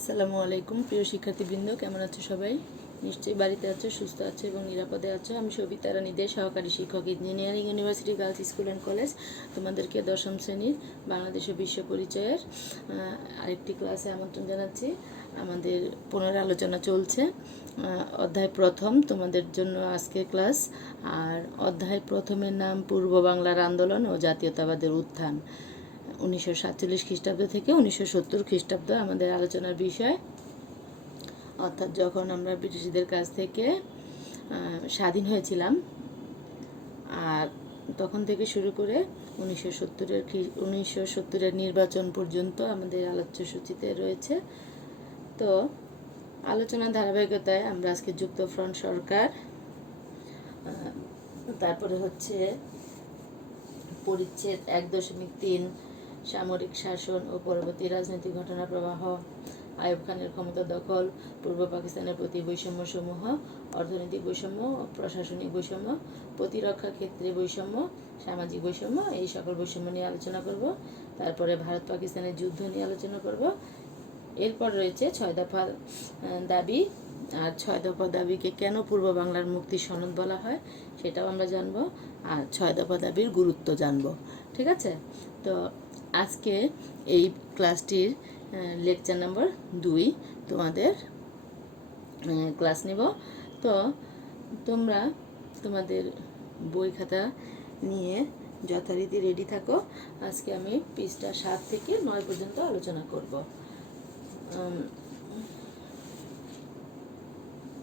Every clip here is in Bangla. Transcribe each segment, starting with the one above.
আসসালামু আলাইকুম প্রিয় শিক্ষার্থীবৃন্দ, কেমন আছো সবাই? নিশ্চয়ই বাড়িতে আছো, সুস্থ আছো এবং নিরাপদে আছো। আমি সবিতা রানী দে, সহকারী শিক্ষক, engineering university girls school and college. তোমাদেরকে দশম শ্রেণীর বাংলাদেশ ও বিশ্ব পরিচয়ের আরেকটি ক্লাসে আমন্ত্রণ জানাচ্ছি। আমাদের পুনরালোচনা চলছে। অধ্যায় প্রথম তোমাদের জন্য আজকের ক্লাস। আর অধ্যায় প্রথমের নাম পূর্ব বাংলার আন্দোলন ও জাতীয়তাবাদের উত্থান, 1947 খ্রিস্টাব্দ থেকে 1970 খ্রিস্টাব্দ আমাদের আলোচনার বিষয়। অর্থাৎ যখন আমরা ব্রিটিশদের কাছ থেকে স্বাধীন হয়েছিলাম, আর তখন থেকে শুরু করে 1970-এর নির্বাচন পর্যন্ত আমাদের আলোচ্য সূচিতে রয়েছে। তো আলোচনার ধারাবাহিকতায় আমরা আজকে যুক্তফ্রন্ট সরকার, তারপরে হচ্ছে পরিচ্ছেদ 1.3 সামরিক শাসন ও পরবর্তী রাজনৈতিক ঘটনা প্রবাহ, আইয়ুব খানের ক্ষমতা দখল, পূর্ব পাকিস্তানের প্রতি বৈষম্য সমূহ, অর্থনৈতিক বৈষম্য, প্রশাসনিক বৈষম্য, প্রতিরক্ষা ক্ষেত্রে বৈষম্য, সামাজিক বৈষম্য, এই সকল বৈষম্য নিয়ে আলোচনা করব। তারপরে ভারত পাকিস্তানের যুদ্ধ নিয়ে আলোচনা করব। এরপর রয়েছে 6 দফা দাবি, আর 6 দফা দাবিকে কেন পূর্ব বাংলার মুক্তি সনদ বলা হয় সেটাও আমরা জানব, আর 6 দফা দাবির গুরুত্ব জানব। ঠিক আছে? তো আজকে এই ক্লাসটির লেকচার নাম্বার 2 তোমাদের ক্লাস নেব। তো তোমরা তোমাদের বই খাতা নিয়ে যথারীতি রেডি থাকো। আজকে আমি পৃষ্ঠা 7 থেকে 9 পর্যন্ত আলোচনা করব।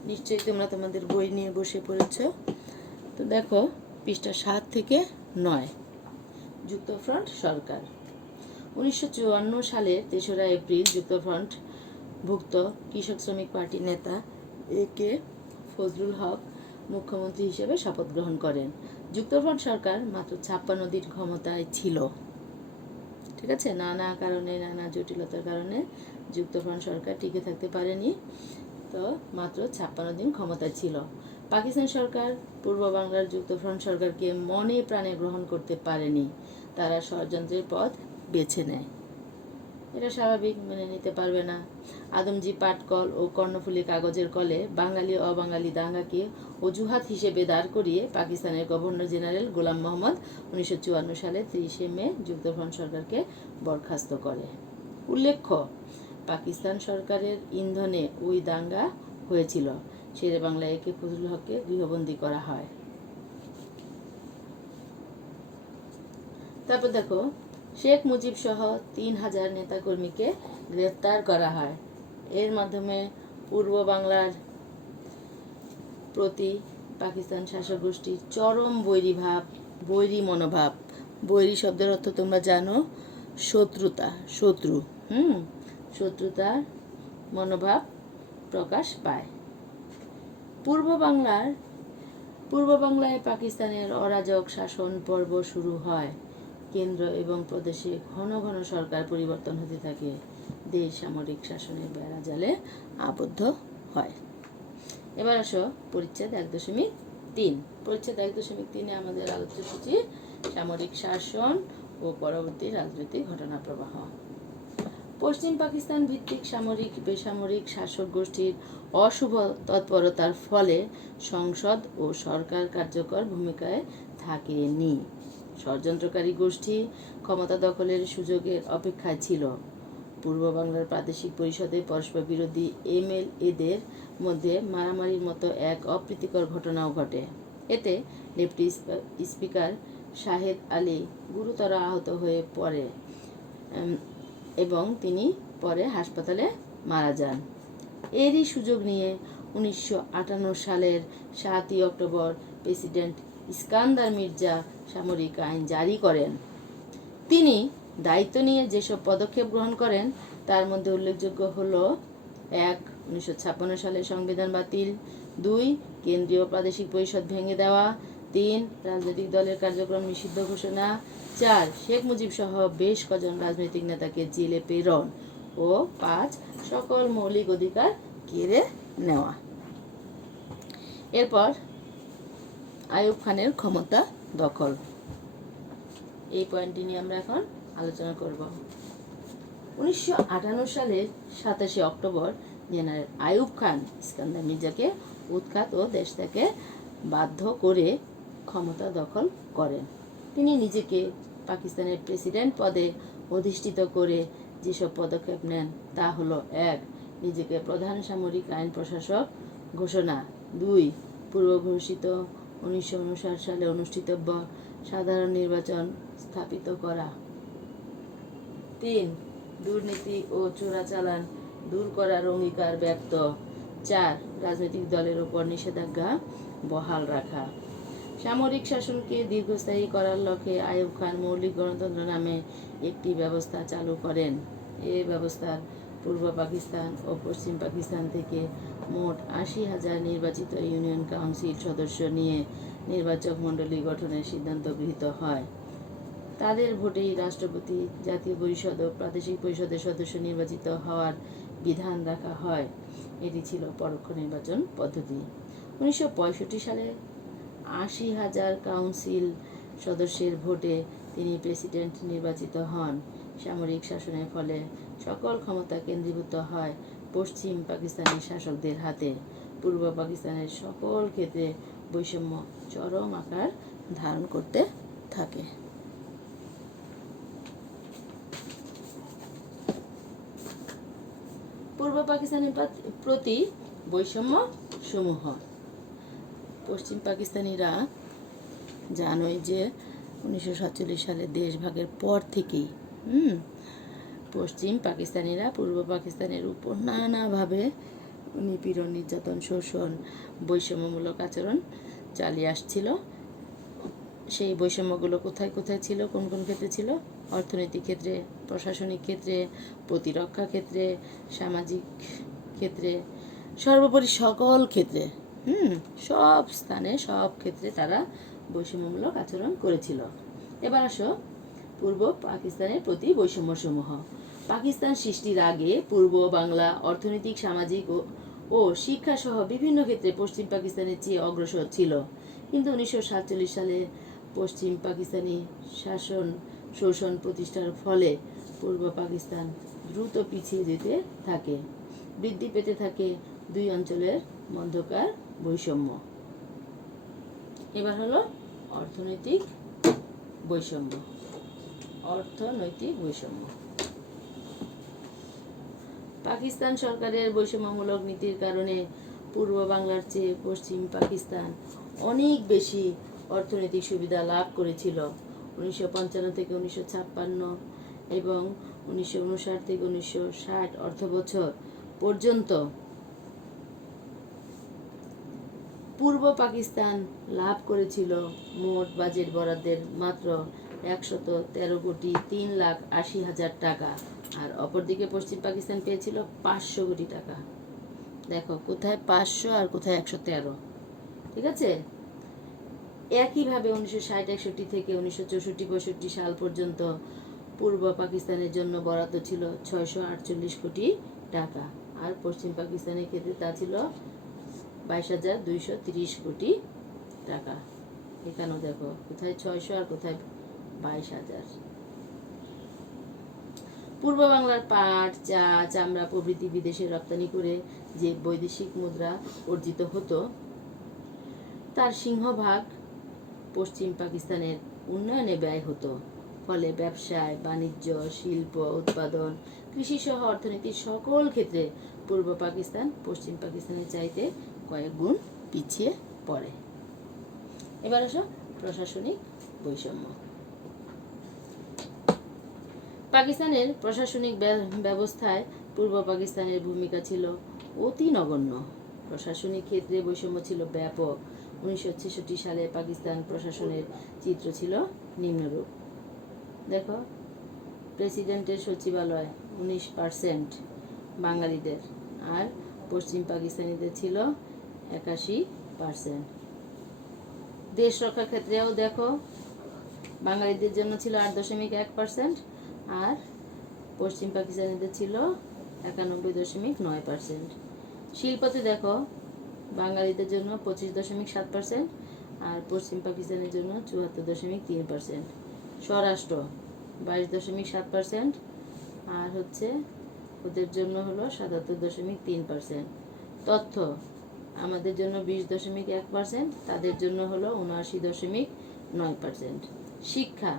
নিশ্চয়ই তোমরা তোমাদের বই নিয়ে বসে পড়েছ। তো দেখো পৃষ্ঠা 7 থেকে 9। যুক্তফ্রন্ট সরকার। 1954 সালের 3রা এপ্রিল যুক্তফ্রন্ট ভুক্ত কৃষক শ্রমিক পার্টির নেতা এ.কে ফজলুল হক মুখ্যমন্ত্রী হিসেবে শপথ গ্রহণ করেন। যুক্তফ্রন্ট সরকার মাত্র 56 দিন ক্ষমতায় ছিল। ঠিক আছে? নানা কারণে, নানা জটিলতার কারণে যুক্তফ্রন্ট সরকার টিকে থাকতে পারেনি। তো মাত্র 56 দিন ক্ষমতায় ছিল। পাকিস্তান সরকার পূর্ব বাংলার যুক্তফ্রন্ট সরকারকে মনে প্রাণে গ্রহণ করতে পারেনি। তারা ষড়যন্ত্রের পথ বেছে নেয়। এটা স্বাভাবিক, মেনে নিতে পারবে না। আদমজি পাটকল ও কর্ণফুলী কাগজের কলে বাঙালি অবাঙালি দাঙ্গাকে অজুহাত হিসেবে দাঁড় করিয়ে পাকিস্তানের গভর্নর জেনারেল গোলাম মোহাম্মদ 1954 সালে 30 মে যুক্তফ্রন্ট সরকারকে বরখাস্ত করে। উল্লেখ্য, পাকিস্তান সরকারের ইন্ধনে ওই দাঙ্গা হয়েছিল। শেরে বাংলা এ.কে ফজলুল হককে গৃহবন্দী করা হয়। তারপর দেখো, শেখ মুজিব সহ 3000 নেতাকর্মীকে গ্রেফতার করা হয়। এর মাধ্যমে পূর্ব বাংলার প্রতি পাকিস্তান শাসক গোষ্ঠীর চরম বৈরী মনোভাব, বৈরী শব্দের অর্থ তোমরা জানো, শত্রুতা, শত্রুতার মনোভাব প্রকাশ পায়। পূর্ব বাংলায় পাকিস্তানের অরাজক শাসন পর্ব শুরু হয়। কেন্দ্র এবং প্রদেশে ঘন ঘন সরকার পরিবর্তন হতে থাকে। দেশ সামরিক শাসনের বেড়াজালে আবদ্ধ হয়। এবার আসো পরিচ্ছেদ 1.3। পরিচ্ছেদ 1.3-এ আমাদের আলোচ্য সূচি সামরিক শাসন ও পরবর্তী রাজনৈতিক ঘটনা প্রবাহ। পশ্চিম পাকিস্তান ভিত্তিক সামরিক বেসামরিক শাসক গোষ্ঠীর অশুভ তৎপরতার ফলে সংসদ ও সরকার কার্যকর ভূমিকায় থাকেনি। ষড়যন্ত্রকারী গোষ্ঠী ক্ষমতা দখলের সুযোগের অপেক্ষায় ছিল। পূর্ব বাংলার প্রাদেশিক পরিষদে পরস্পর বিরোধী এমএলএদের মধ্যে মারামারির মতো এক অপ্রীতিকর ঘটনাও ঘটে। এতে ডেপুটি স্পিকার শাহেদ আলী গুরুতর আহত হয়ে পড়ে এবং তিনি পরে হাসপাতালে মারা যান। এরই সুযোগ নিয়ে 1958 সালের 7 অক্টোবর প্রেসিডেন্ট ইস্কান্দার মির্জা সামরিক আইন জারি করেন। তিনি দায়িত্ব নিয়ে যেসব পদক্ষেপ গ্রহণ করেন তার মধ্যে উল্লেখযোগ্য হল: 1. 1956 সালে সংবিধান বাতিল, 2. কেন্দ্রীয় প্রাদেশিক পরিষদ ভেঙে দেওয়া, 3. রাজনৈতিক দলের কার্যক্রম নিষিদ্ধ ঘোষণা, 4. শেখ মুজিব সহ বেশ কজন রাজনৈতিক নেতাকে জেলে প্রেরণ ও 5. সকল মৌলিক অধিকার কেড়ে নেওয়া। এরপর আইয়ুব খানের ক্ষমতা দখল, এই পয়েন্টটি নিয়ে আমরা এখন আলোচনা করব। 1958 সালের 27 অক্টোবর জেনারেল আইয়ুব খান ইস্কান্দার মির্জাকে উৎখাত ও দেশ থেকে বাধ্য করে ক্ষমতা দখল করেন। তিনি নিজেকে পাকিস্তানের প্রেসিডেন্ট পদে অধিষ্ঠিত করে যেসব পদক্ষেপ নেন তা হলো: 1. নিজেকে প্রধান সামরিক আইন প্রশাসক ঘোষণা। 2. পূর্ব ঘোষিত 1959 সালে অনুষ্ঠিতব্য সাধারণ নির্বাচন স্থাপিত করা। 3. দুর্নীতি ও চোরাচালান দূর করার অঙ্গীকার ব্যক্ত। 4. রাজনৈতিক দলের উপর নিষেধাজ্ঞা বহাল রাখা। সামরিক শাসনকে দীর্ঘস্থায়ী করার লক্ষ্যে আইয়ুব খান মৌলিক গণতন্ত্র নামে একটি ব্যবস্থা চালু করেন। এ ব্যবস্থার পূর্ব পাকিস্তান ও পশ্চিম পাকিস্তান থেকে মোট 80,000 নির্বাচিত ইউনিয়ন কাউন্সিল সদস্য নিয়ে নির্বাচক মণ্ডলী গঠনের সিদ্ধান্ত গৃহীত হয়। তাদের ভোটেই রাষ্ট্রপতি, জাতীয় পরিষদ ও প্রাদেশিক পরিষদের সদস্য নির্বাচিত হওয়ার বিধান রাখা হয়। এটি ছিল পরোক্ষ নির্বাচন পদ্ধতি। 1965 সালে 80,000 কাউন্সিল সদস্যের ভোটে তিনি প্রেসিডেন্ট নির্বাচিত হন। সামরিক শাসনের ফলে সকল ক্ষমতা কেন্দ্রীভূত হয় পশ্চিম পাকিস্তানের শাসকদের হাতে। পূর্ব পাকিস্তানের সকল ক্ষেত্রে বৈষম্য চরম আকার ধারণ করতে থাকে। পূর্ব পাকিস্তানের প্রতি বৈষম্য সমূহ। পশ্চিম পাকিস্তানিরা জানোই যে 1947 সালে দেশ ভাগের পর থেকেই পশ্চিম পাকিস্তানিরা পূর্ব পাকিস্তানের উপর নানাভাবে নিপীড়ন, নির্যাতন, শোষণ, বৈষম্যমূলক আচরণ চালিয়ে আসছিল। সেই বৈষম্যগুলো কোথায় কোথায় ছিল, কোন কোন ক্ষেত্রে ছিল? অর্থনৈতিক ক্ষেত্রে, প্রশাসনিক ক্ষেত্রে, প্রতিরক্ষা ক্ষেত্রে, সামাজিক ক্ষেত্রে, সর্বোপরি সকল ক্ষেত্রে, সব স্থানে, সব ক্ষেত্রে তারা বৈষম্যমূলক আচরণ করেছিল। এবার আসো পূর্ব পাকিস্তানের প্রতি বৈষম্যসমূহ। পাকিস্তান সৃষ্টির আগে পূর্ব বাংলা অর্থনৈতিক, সামাজিক ও শিক্ষা সহ বিভিন্ন ক্ষেত্রে পশ্চিম পাকিস্তানের চেয়ে অগ্রসর ছিল। কিন্তু 1947 সালে পশ্চিম পাকিস্তানি শোষণ প্রতিষ্ঠার ফলে পূর্ব পাকিস্তান দ্রুত পিছিয়ে যেতে থাকে। বৃদ্ধি পেতে থাকে দুই অঞ্চলের মধ্যকার বৈষম্য। এবার হলো অর্থনৈতিক বৈষম্য। অর্থনৈতিক বৈষম্য। পাকিস্তান সরকারের বৈষম্যমূলক নীতির কারণে পূর্ব বাংলার চেয়ে পশ্চিম পাকিস্তান অনেক বেশি অর্থনৈতিক সুবিধা লাভ করেছিল। 1955 থেকে 1956 এবং 1959 থেকে 1960 অর্থবছর পর্যন্ত পূর্ব পাকিস্তান লাভ করেছিল মোট বাজেট বরাদ্দের মাত্র 113,03,80,000 টাকা, আর অপরদিকে পশ্চিম পাকিস্তান পেয়েছিল 500 কোটি টাকা। দেখো কোথায় 500 আর কোথায় 113, ঠিক আছে? একইভাবে 1960-61 থেকে 1964-65 সাল পর্যন্ত পূর্ব পাকিস্তানের জন্য বরাদ্দ ছিল 648 কোটি টাকা, আর পশ্চিম পাকিস্তানের ক্ষেত্রে তা ছিল 22,230 কোটি টাকা। এখানেও দেখো কোথায় 600 আর কোথায় 22,000। পূর্ব বাংলার পাট, চা, চামড়া প্রভৃতি বিদেশে রপ্তানি করে যে বৈদেশিক মুদ্রা অর্জিত হতো তার সিংহভাগ পশ্চিম পাকিস্তানের উন্নয়নে ব্যয় হতো। ফলে ব্যবসায়, বাণিজ্য, শিল্প, উৎপাদন, কৃষি সহ অর্থনীতির সকল ক্ষেত্রে পূর্ব পাকিস্তান পশ্চিম পাকিস্তানের চাইতে কয়েক গুণ পিছিয়ে পড়ে। এবার আসো প্রশাসনিক বৈষম্য। পাকিস্তানের প্রশাসনিক ব্যবস্থায় পূর্ব পাকিস্তানের ভূমিকা ছিল অতি নগণ্য। প্রশাসনিক ক্ষেত্রে বৈষম্য ছিল ব্যাপক। 1966 সালে পাকিস্তান প্রশাসনের চিত্র ছিল নিম্নরূপ। দেখো, প্রেসিডেন্টের সচিবালয় 19% বাঙালিদের, আর পশ্চিম পাকিস্তানিদের ছিল 81%। দেশ রক্ষার ক্ষেত্রেও দেখো, বাঙালিদের জন্য ছিল 8.1%, আর পশ্চিম পাকিস্তানিদের ছিল 91.9%। শিল্পতে দেখো, বাঙালিদের জন্য 25.7% আর পশ্চিম পাকিস্তানের জন্য 74.3%। স্বরাষ্ট্র 22.7%, আর হচ্ছে ওদের জন্য হলো ৭৭.৩%। তথ্য আমাদের জন্য 20.1%, তাদের জন্য হলো 79.9%। শিক্ষা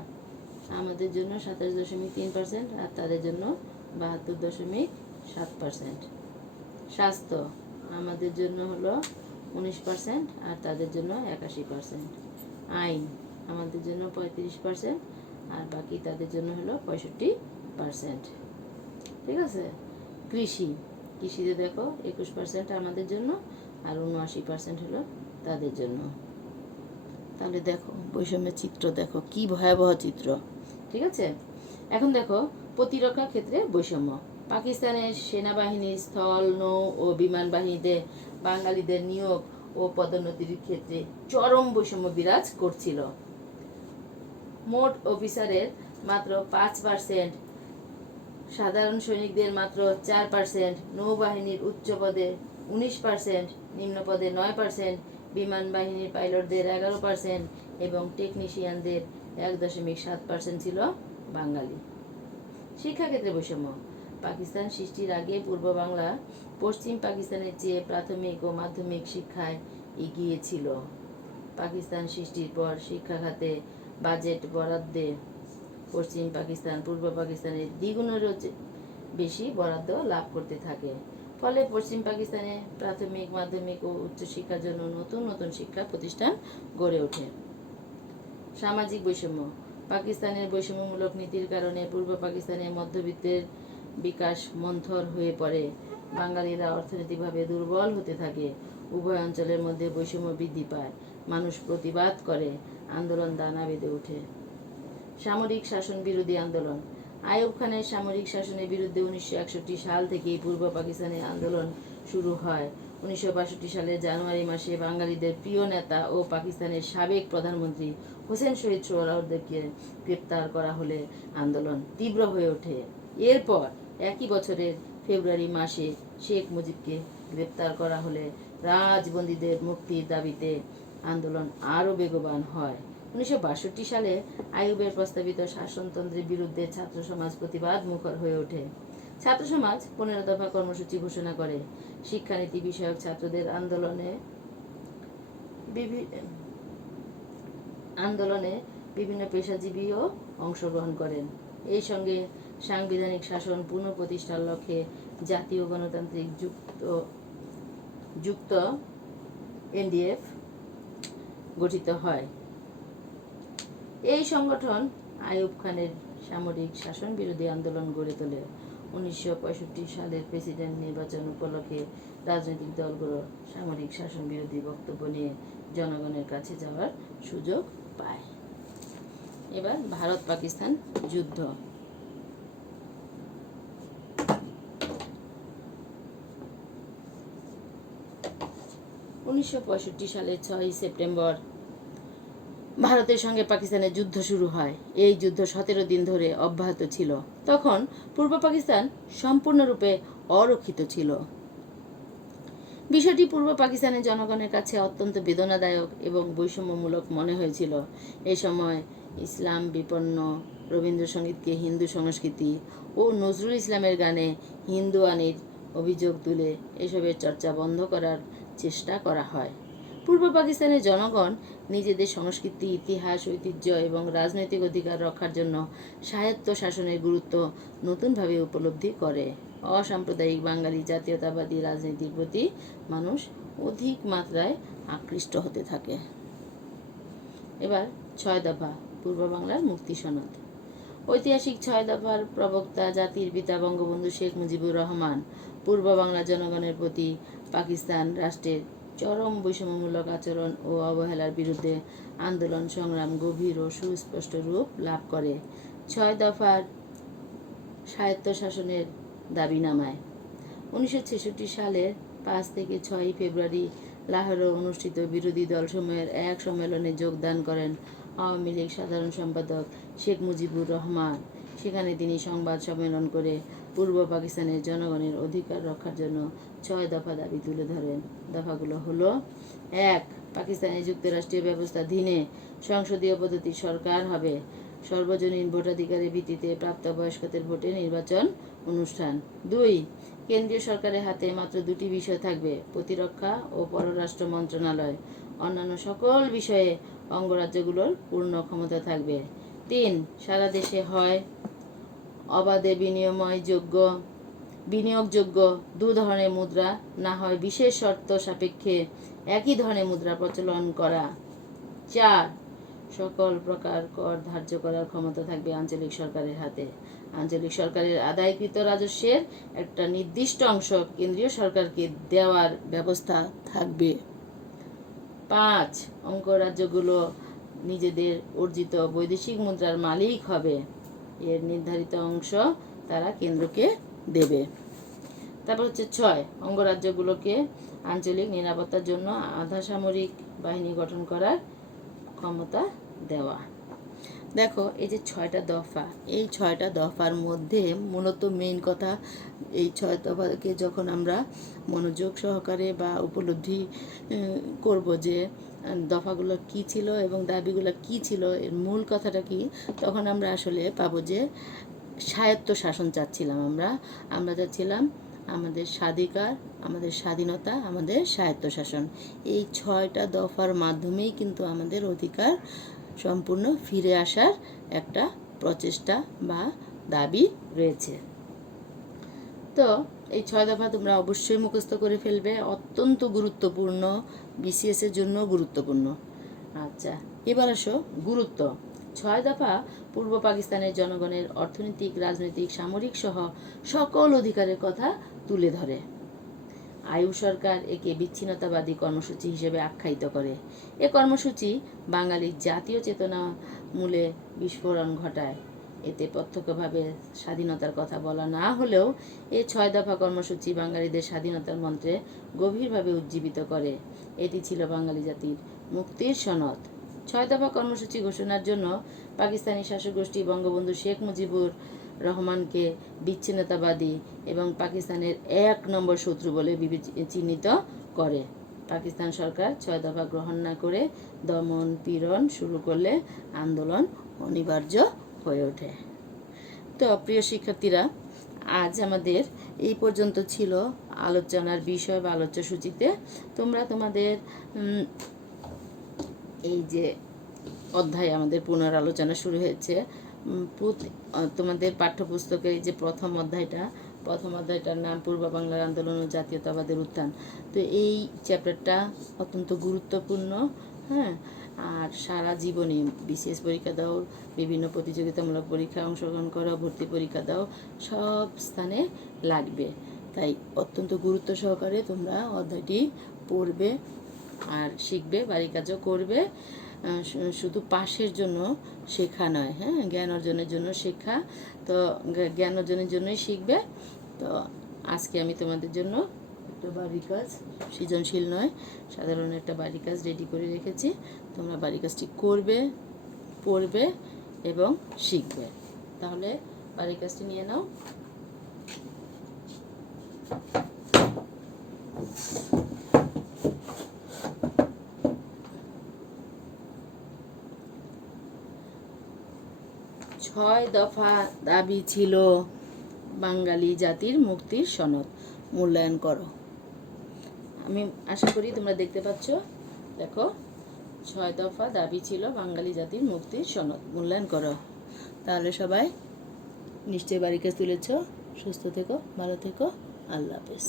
আমাদের জন্য 27.3% আর তাদের জন্য 72.7%। স্বাস্থ্য আমাদের জন্য হলো 19% আর তাদের জন্য 81%। আইন আমাদের জন্য 35% আর বাকি তাদের জন্য হলো 65%। ঠিক আছে। কৃষিতে দেখো 21% আমাদের জন্য আর 79% হলো তাদের জন্য। তাহলে দেখো বৈষম্যের চিত্র, দেখো কি ভয়াবহ চিত্র। ঠিক আছে। এখন দেখো প্রতিরক্ষা ক্ষেত্রে বৈষম্য। পাকিস্তানের সেনাবাহিনী, স্থল, নৌ ও বিমান বাহিনীতে বাঙালিদের নিয়োগ ও পদোন্নতির ক্ষেত্রে চরম বৈষম্য বিরাজ করছিল। মোট অফিসারের মাত্র 5%, সাধারণ সৈনিকদের মাত্র 4%, নৌবাহিনীর উচ্চ পদে 19%, নিম্ন পদে 9%, বিমান বাহিনীর পাইলটদের 11% এবং টেকনিশিয়ানদের 1.7% ছিল বাঙালি। শিক্ষাক্ষেত্রে বৈষম্য। পাকিস্তান সৃষ্টির আগে পূর্ব বাংলা পশ্চিম পাকিস্তানের চেয়ে প্রাথমিক ও মাধ্যমিক শিক্ষায় এগিয়ে ছিল। পাকিস্তান সৃষ্টির পর শিক্ষা খাতে বাজেট বরাদ্দে পশ্চিম পাকিস্তান পূর্ব পাকিস্তানের দ্বিগুণেরও বেশি বরাদ্দ লাভ করতে থাকে। ফলে পশ্চিম পাকিস্তানে প্রাথমিক, মাধ্যমিক ও উচ্চশিক্ষার জন্য নতুন নতুন শিক্ষা প্রতিষ্ঠান গড়ে ওঠে। সামাজিক বৈষম্য। পাকিস্তানের বৈষম্যমূলক নীতির কারণে পূর্ব পাকিস্তানের মধ্যবিত্তের বিকাশ মন্থর হয়ে পড়ে। বাঙালিরা অর্থনৈতিকভাবে দুর্বল হতে থাকে। উভয় অঞ্চলের মধ্যে বৈষম্য বৃদ্ধি পায়। মানুষ প্রতিবাদ করে। আন্দোলন দানা বেঁধে ওঠে। সামরিক শাসন বিরোধী আন্দোলন। আইয়ুব খানের সামরিক শাসনের বিরুদ্ধে 1961 সাল থেকেই পূর্ব পাকিস্তানে আন্দোলন শুরু হয়। 1962 সালের জানুয়ারি মাসে বাঙালিদের প্রিয় নেতা ও পাকিস্তানের সাবেক প্রধানমন্ত্রী হোসেন শহীদ সোহরাওয়ার্দীকে গ্রেপ্তার করা হলে আন্দোলন তীব্র হয়ে ওঠে। এরপর একই বছরের ফেব্রুয়ারি মাসে শেখ মুজিবকে গ্রেপ্তার করা হলে রাজবন্দীদের মুক্তির দাবিতে আন্দোলন আরও বেগবান হয়। 1962 সালে আইয়ুবের প্রস্তাবিত শাসনতন্ত্রের বিরুদ্ধে ছাত্র সমাজ প্রতিবাদ মুখর হয়ে ওঠে। ছাত্র সমাজ 15 দফা কর্মসূচি ঘোষণা করে। শিক্ষানীতি বিষয়ক ছাত্রদের আন্দোলনে বিভিন্ন পেশাজীবীও অংশগ্রহণ করেন। এই সঙ্গে সাংবিধানিক শাসন পুনঃপ্রতিষ্ঠার লক্ষ্যে জাতীয় গণতান্ত্রিক যুক্ত এনডিএফ গঠিত হয়। এই সংগঠন আইয়ুব খানের সামরিক শাসন বিরোধী আন্দোলন গড়ে তোলে। 1965 সালের প্রেসিডেন্ট নির্বাচন উপলক্ষে রাজনৈতিক দলগুলো সামরিক শাসন বিরোধী বক্তব্য নিয়ে জনগণের কাছে যাওয়ার সুযোগ পায়। এবার ভারত পাকিস্তান যুদ্ধ। 1965 সালের 6 সেপ্টেম্বর ভারতের সঙ্গে পাকিস্তানের যুদ্ধ শুরু হয়। এই যুদ্ধ 17 দিন ধরে অব্যাহত ছিল। তখন পূর্ব পাকিস্তান সম্পূর্ণরূপে অরক্ষিত ছিল। বিষয়টি পূর্ব পাকিস্তানের জনগণের কাছে অত্যন্ত বেদনাদায়ক এবং বৈষম্যমূলক মনে হয়েছিল। এই সময় ইসলাম বিপন্ন রবীন্দ্রসঙ্গীতকে হিন্দু সংস্কৃতি ও নজরুল ইসলামের গানে হিন্দুয়ানির অভিযোগ তুলে এসবের চর্চা বন্ধ করার চেষ্টা করা হয়। পূর্ব পাকিস্তানের জনগণ নিজেদের সংস্কৃতি, ইতিহাস, ঐতিহ্য এবং রাজনৈতিক অধিকার রক্ষার জন্য স্বায়ত্ত শাসনের গুরুত্ব নতুনভাবে উপলব্ধি করে। অসাম্প্রদায়িক বাঙালি জাতীয়তাবাদী রাজনীতির প্রতি মানুষ অধিক মাত্রায় আকৃষ্ট হতে থাকে। এবার 6 দফা পূর্ব বাংলার মুক্তি সনদ। ঐতিহাসিক 6 দফার প্রবক্তা জাতির পিতা বঙ্গবন্ধু শেখ মুজিবুর রহমান পূর্ব বাংলার জনগণের প্রতি পাকিস্তান রাষ্ট্রের চরম বৈষম্যমূলক আচরণ ও অবহেলার বিরুদ্ধে আন্দোলন সংগ্রাম গভীর ও সুস্পষ্ট রূপ লাভ করে। 6 দফার স্বায়ত্তশাসনের দাবিনামায় 1966 সালের 5 থেকে 6 ফেব্রুয়ারি লাহোরে অনুষ্ঠিত বিরোধী দলসমূহের এক সম্মেলনে যোগদান করেন আওয়ামী লীগ সাধারণ সম্পাদক শেখ মুজিবুর রহমান। সেখানে তিনি সংবাদ সম্মেলন করে পূর্ব পাকিস্তানের জনগণের অধিকার রক্ষার জন্য 6 দফা দাবি তুলে ধরেন। দফাগুলো হলো: 1. পাকিস্তানের যুক্তরাষ্ট্রীয় ব্যবস্থাধীনে সংসদীয় পদ্ধতির সরকার হবে। সর্বজনীন ভোটাধিকারের ভিত্তিতে প্রাপ্তবয়স্কদের ভোটে নির্বাচন অনুষ্ঠান। 2. কেন্দ্রীয় সরকারের হাতে মাত্র 2টি বিষয় থাকবে: প্রতিরক্ষা ও পররাষ্ট্র মন্ত্রণালয়। অন্যান্য সকল বিষয়ে অঙ্গরাজ্যগুলোর পূর্ণ ক্ষমতা থাকবে। 3. সারা দেশে হয় অবাধে বিনিয়োগযোগ্য 2 ধরনের মুদ্রা, না হয় বিশেষ শর্ত সাপেক্ষে একই ধরনের মুদ্রা প্রচলন করা। 4. সকল প্রকার কর ধার্য করার ক্ষমতা থাকবে আঞ্চলিক সরকারের হাতে। আঞ্চলিক সরকারের আদায়কৃত রাজস্বের একটা নির্দিষ্ট অংশ কেন্দ্রীয় সরকারকে দেওয়ার ব্যবস্থা থাকবে। 5. অঙ্গরাজ্যগুলো নিজেদের অর্জিত বৈদেশিক মুদ্রার মালিক হবে। এর নির্ধারিত অংশ তারা কেন্দ্রকে দেবে। তারপর হচ্ছে 6. অঙ্গরাজ্যগুলোকে আঞ্চলিক নিরাপত্তার জন্য আধা সামরিক বাহিনী গঠন করার ক্ষমতা দেওয়া। দেখো, এই যে 6টা দফা, এই 6টা দফার মধ্যে মূলত মেইন কথা, এই 6 দফাকে যখন আমরা মনোযোগ সহকারে বা উপলব্ধি করব যে দফাগুলো কি ছিল এবং দাবিগুলো কি ছিল, এর মূল কথাটা কি, তখন আমরা আসলে পাবো যে স্বায়ত্ত শাসন চাচ্ছিলাম আমরা চাচ্ছিলাম আমাদের স্বাধিকার, আমাদের স্বাধীনতা, আমাদের স্বায়ত্তশাসন। এই 6টা দফার মাধ্যমেই কিন্তু আমাদের অধিকার সম্পূর্ণ ফিরে আসার একটা প্রচেষ্টা বা দাবি রয়েছে। তো এই 6 দফা তোমরা অবশ্যই মুখস্থ করে ফেলবে, অত্যন্ত গুরুত্বপূর্ণ, বিসিএস এর জন্য গুরুত্বপূর্ণ। আচ্ছা, এবার আসো গুরুত্ব। 6 দফা পূর্ব পাকিস্তানের জনগণের অর্থনৈতিক, রাজনৈতিক, সামরিক সহ সকল অধিকারের কথা তুলে ধরে। আইয়ুব সরকার একে বিচ্ছিন্নতাবাদী কর্মসূচি হিসেবে আখ্যায়িত করে। এ কর্মসূচি বাঙালির জাতীয় চেতনা মূলে বিস্ফোরণ ঘটায়। এতে প্রত্যক্ষভাবে স্বাধীনতার কথা বলা না হলেও এই 6 দফা কর্মসূচি বাঙালিদের স্বাধীনতার মন্ত্রে গভীরভাবে উজ্জীবিত করে। এটি ছিল বাঙালি জাতির মুক্তির সনদ। 6 দফা কর্মসূচি ঘোষণার জন্য পাকিস্তানি শাসক গোষ্ঠী বঙ্গবন্ধু শেখ মুজিবুর রহমানকে বিচ্ছিন্নতাবাদী এবং পাকিস্তানের 1 নম্বর শত্রু বলে চিহ্নিত করে। পাকিস্তান সরকার 6 দফা গ্রহণ না করে দমন পীড়ন শুরু করলে আন্দোলন অনিবার্য হয়ে ওঠে। তো প্রিয় শিক্ষার্থীরা, আজ আমাদের এই পর্যন্ত ছিল আলোচনার বিষয় বা আলোচ্য সূচিতে। তোমরা তোমাদের এই যে অধ্যায় আমাদের পুনরালোচনা শুরু হয়েছে, তোমাদের পাঠ্যপুস্তকের এই যে প্রথম অধ্যায়টার নাম পূর্ব বাংলার আন্দোলন ও জাতীয়তাবাদের উত্থান। তো এই চ্যাপ্টারটা অত্যন্ত গুরুত্বপূর্ণ। হ্যাঁ, আর সারা জীবনে বিসিএস পরীক্ষা দাও, বিভিন্ন প্রতিযোগিতামূলক পরীক্ষায় অংশগ্রহণ করো, ভর্তি পরীক্ষা দাও, সব স্থানে লাগবে। তাই অত্যন্ত গুরুত্ব সহকারে তোমরা অধ্যায়টি পড়বে আর শিখবে, বাড়ির কাজও করবে। শুধু পাশের জন্য শেখা নয়, হ্যাঁ, জ্ঞান অর্জনের জন্য শেখা। তো জ্ঞান অর্জনের জন্যই শিখবে। তো আজকে আমি তোমাদের জন্য একটা বাড়ির কাজ, সৃজনশীল নয়, সাধারণ একটা বাড়ির কাজ রেডি করে রেখেছি। তোমরা বাড়ির কাজটি করবে, পড়বে এবং শিখবে। তাহলে বাড়ির কাজটি নিয়ে নাও। ছয় দফা দাবি ছিল বাঙালি জাতির মুক্তির সনদ, মূল্যায়ন করো। আমি আশা করি তোমরা দেখতে পাচ্ছ। দেখো, 6 দফা দাবি ছিল বাঙালি জাতির মুক্তির সনদ, মূল্যায়ন করো। তাহলে সবাই নিশ্চয়ই বাড়ির কাজ তুলেছ। সুস্থ থেকো, ভালো থেকো, আল্লাহ হাফেজ।